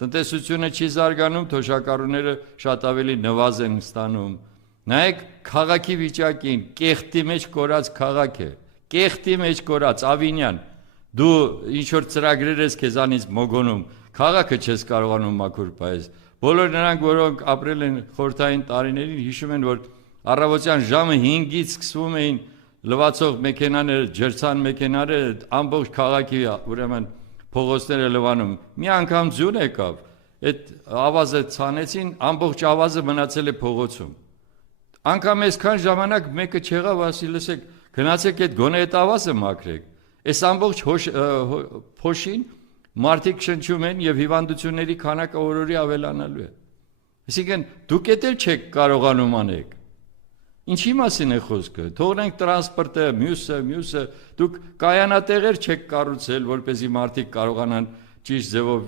տնտեսությունը չի զարգանում, թոշակառուները շատ ավելի նվազ են ստանում։ Նայեք քաղաքի վիճակին, կեղտի մեջ կորած քաղաք է, կեղտի մեջ կորած Ավինյան, դու ինչ որ ծրագրեր ես քեզանից մոգոնում, քաղաքը չես կարողանում մաքուր պահես։ Բոլոր նրանք, որոնք ապրել են խորհրդային տարիներին, հիշում են, որ առավոտյան ժամը 5-ից սկսվում էին լվացող մեքենաները, ջրցան մեքենաները, ամբողջ քաղաքի ուրեմն փողոցները լվանում։ Մի անգամ ձյուն եկավ, այդ ավազը ցանեցին, ամբողջ ավազը մնացել է փողոցում։ Անգամ այսքան ժամանակ մեկը չեղավ, ասի լսեք, գնացեք այդ գոնե այդ ավազը մաքրեք։ Այս ամբողջ փոշին մարդիկ շնչում են եւ հիվանդությունների քանակը օրորի ավելանալու է։ Այսինքն դուք էլ չեք կարողանում անեք։ Ինչի մասին է խոսքը։ Թողնենք տրանսպորտը, մյուսը, դուք կայանատեղեր չեք կառուցել, որպեսզի մարդիկ կարողանան ճիշտ ձևով